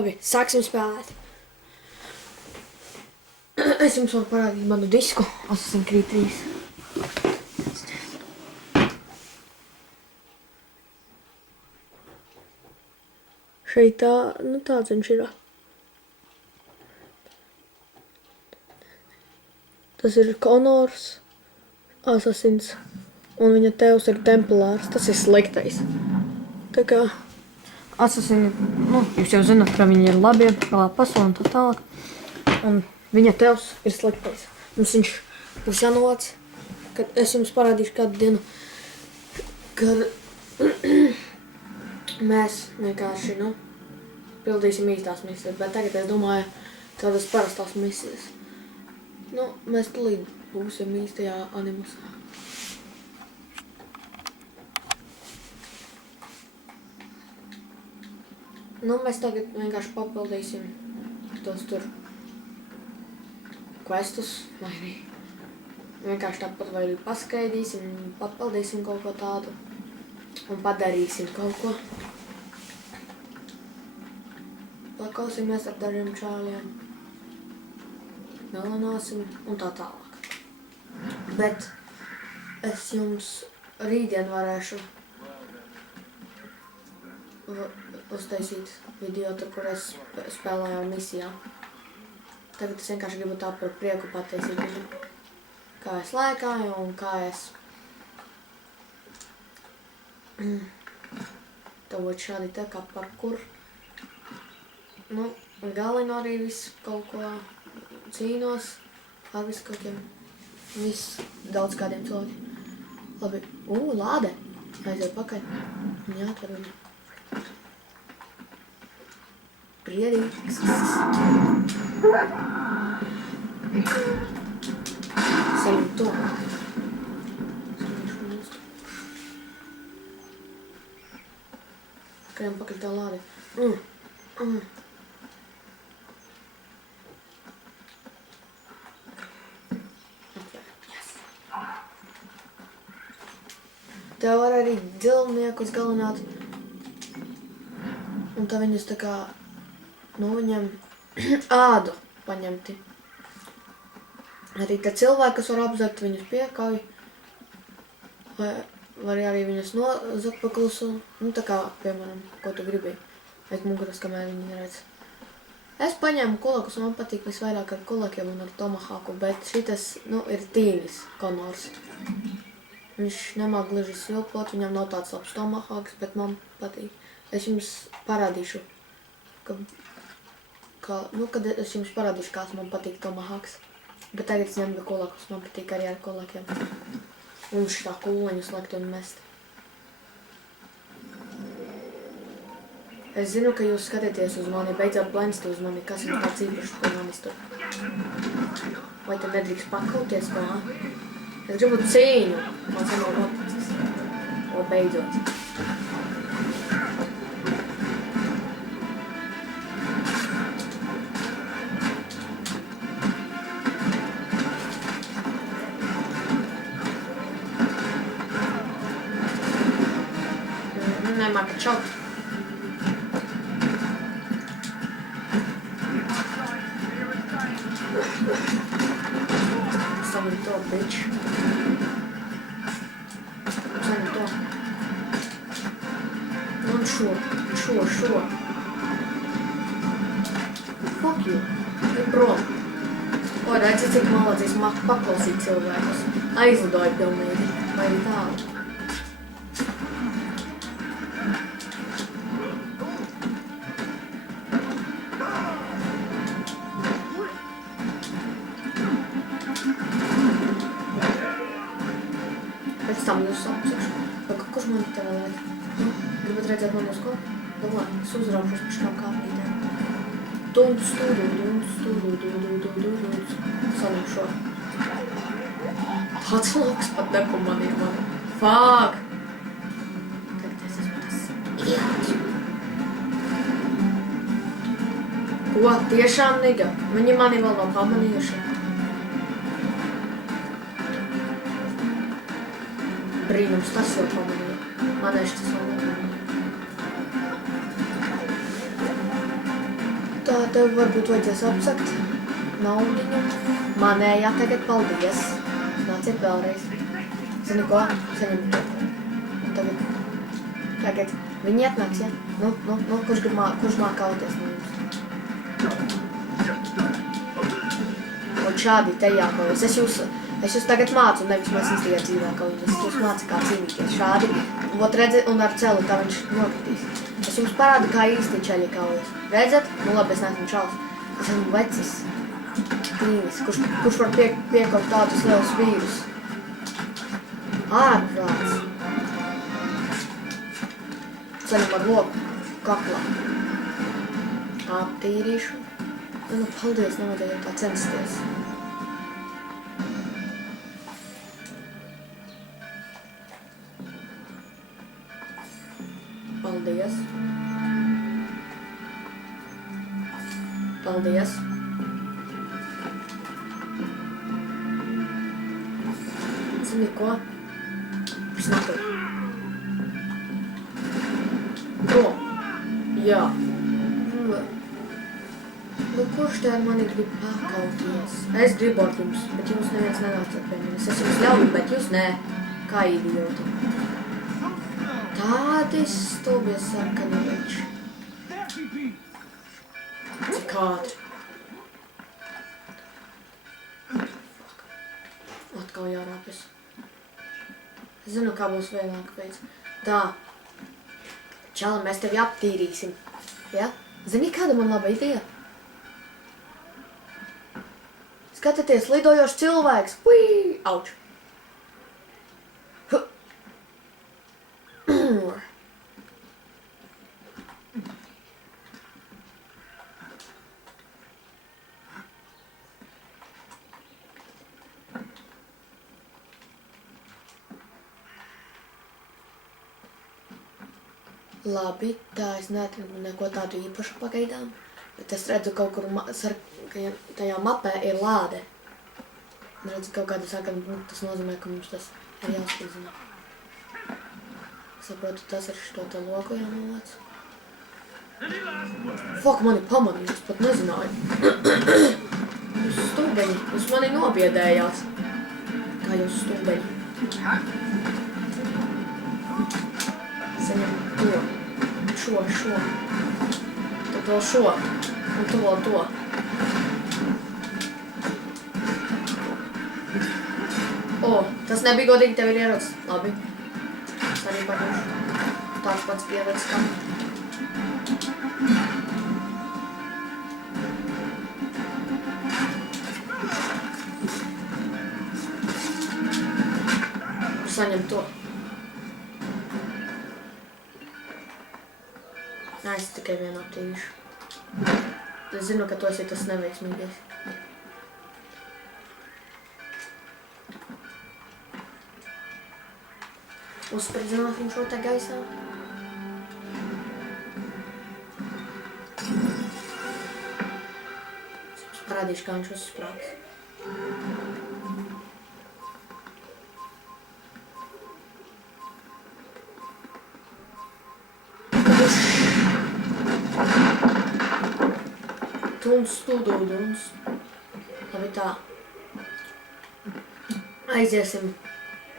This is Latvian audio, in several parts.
Labi, sāksim spēlēt. Es jums varu parādīt manu disku, Assassin's Creed 3. Šeit tā, nu tāds viņš ir. Tas ir Connors, Assassins, un viņa tevs ir Templārs, tas ir sliktais. Tā kā Assassini, nu, jūs jau zināt, ka viņi ir labie, kā pasauli un tā tālāk. Un viņa tevs ir sliktais. Mums viņš būs jānovāc, kad es jums parādīšu kādu dienu, kad mēs vienkārši, nu, pildīsim īstās misijas. Bet tagad es domāju, tādas parastās misijas. Nu, mēs tulīt būsim īstajā animusā. Nu, mēs tagad vienkārši papildīsim tos tur questus, vai arī vienkārši tāpat vai paskaidīsim, papildīsim kaut ko tādu un padarīsim kaut ko. Pakausimies ar dažiem čāļiem, melanāsim un tā tālāk. Bet es jums rītdien varēšu uztaisīt video, tur, kur es spēlēju misijā. Tagad es vienkārši gribu tā par prieku pataisīt video. Kā es lēkāju un kā es tavot šādi tā kā parkur. Nu, galinu arī visu kaut ko cīnos ar visu kaut kādiem, daudz kādiem cilvēkiem. Labi, lāde! Aiziet pakaļ. Viņa atver viņu. Priedīgs. Salim to. Kajam pakaļ tā lāde. Tev var arī dzilniekus galināt. Un tā viņus tā kā, nu, viņiem ādu paņemti. Arī tā cilvēki, kas var apzakt, viņus piekauj. Vai var arī viņus nozakt paklusu. Nu, tā kā, piemēram, ko tu gribi. Aiz muguras, kamēr viņi redz. Es paņēmu kulakus, un man patīk visvairāk ar kulakiem un ar tomahāku, bet šitas, nu, ir tīnis Connors. Viņš nemāk gluži svilpot, viņam nav tāds labs tomahāks, bet man patīk. Es jums parādīšu, kad es jums parādīšu, kāds man patīk tomahāks. Bet tagad es ņemu kulakus, man patīk arī ar kulakiem. Un šitā kūleņus lekt un mest. Es zinu, ka jūs skatieties uz mani, beidzot blenst uz mani, kas ir tāds īpašs pie manis tur. Vai te nedrīkst pakauties, kā? Es gribu cīņu, man sanāk noticis. O, beidzot. Nemāka čaut. Saņem to, bitch. Saņem to. Un šo. Fuck you. Ir prom. O, redzi, cik malācīs māk paklausīt cilvēkus. Aizlidoja pilnīgi. Vai tālu. Pēc tam jūs apsakšu. Vai kurš man te vēl vajag? Gribat redzēt man uz ko? Domāju, es uzraušos par šām kāpnītēm. Dundus. Saņem šo. Tāds loks pat nepamanīja mani. Fuck! Tagad es esmu tas idiots. Ko? Tiešām niga? Viņi mani vēl nav pamanījuši. Brīnums, tas jau pamanīja. Manēši tas vēl nepamanīja. Tā tev varbūt vajadzēs apsakt naudiņu. Manējā tagad paldies. Nāciet vēlreiz. Zini ko? Saņem to. Un tagad viņi atnāks, ja? Nu, kurš māk kauties no jums? Un šādi te jākaujas. Es jūs tagad mācu, nevis mēs īstajā dzīvē kaujas. Es jūs mācu, kā cīnīties šādi. Ot redzi, un ar celu, kā viņš nokritīs. Es jums parādu, kā īsti čaļi kaujas. Redzat? Nu labi, es neesmu čals. Es esmu vecis. Tīnis, kurš var piekaut tādus lielus vīrus. Ārprāts. Ceļam ar loku kaklā. Aptīrīšu. Nu, paldies, nevajadzēja tā censties. Paldies. Paldies. Zini ko? Es nepadu. Prom. Jā. Nu, kurš te ar mani grib pakauties? Es gribu ar jums, bet jums neviens nenācat pie manis. Es jums ļauju, bet jūs nē. Kā idioti. Tādi stulbie sarkani veči. Cik ātri. Atkal jārāpjas. Es zinu, kā būs vēlāk veids. Tā. Čali, mēs tevi aptīrīsim. Ja? Zini, kāda man laba ideja? Skatieties, lidojošs cilvēks. Ui! Auč! Labi, tā es neatradu neko tādu īpašu pagaidām, bet es redzu kaut kur tajā mapē ir lāde. Redzu kaut kādu sarkanu punktu, tas nozīmē, ka mums tas ir jāspīzina. Saprotu, tas ir šito te loku jānolēc. Fuck, mani pamanīja, es pat nezināju. Jūs stulbeņi, jūs mani nobiedējāt. Kā jūs stulbeņi? Saņem to. Šo. Tad vēl šo. Un tu vēl to. O, tas nebija godīgi, tev ir ierocis. Labi. Es arī paņemšu. Tāds pats pieredz kā. Saņem to. Nē, es tikai vienu aptīšu. Es zinu, ka tu esi tas neveiksmīgais. Uzspridzināsim šo te gaisā. Es jums parādīšu, kā viņš uzsprāgs. Tuns, studūduns. Labi tā. Aiziesim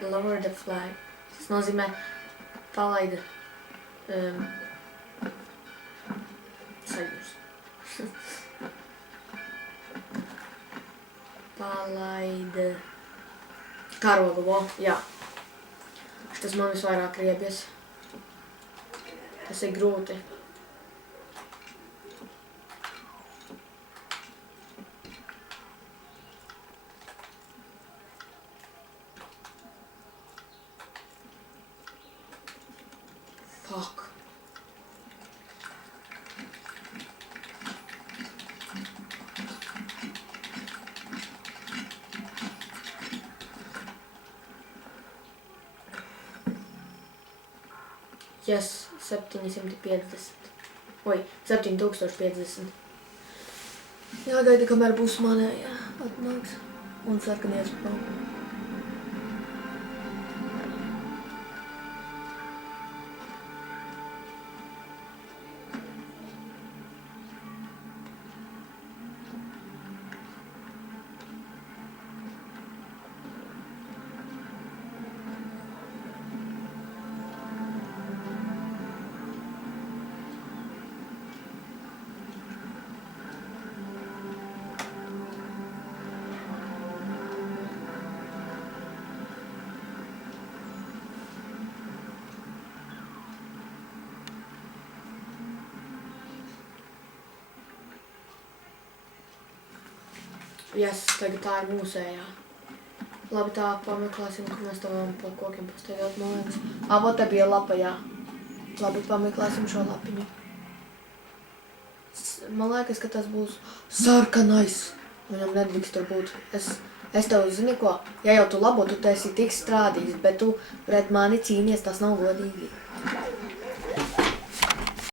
lower the flag. Tas nozīmē palaida saļus. Palaida karogu, vo, jā. Tas man visvairāk riebies. Tas ir grūti. Fuck. Yes, 750. Oi, 7050. Jāgaida, kamēr būs manējā atnāks un sarkanie spēlē. Jas, tagad tā ir mūsējā. Labi, tā pameklēsim, kur mēs tam varam pa kokiem pastaigāt, man liekas. Vot te bija lapa, jā. Labi, pameklēsim šo lapiņu. Man liekas, ka tas būs sarkanais. Viņam nedrīkst tur būt. Es tev zini ko, ja jau tu labo, tu esi tik strādīgs, bet tu pret mani cīnies, tas nav godīgi.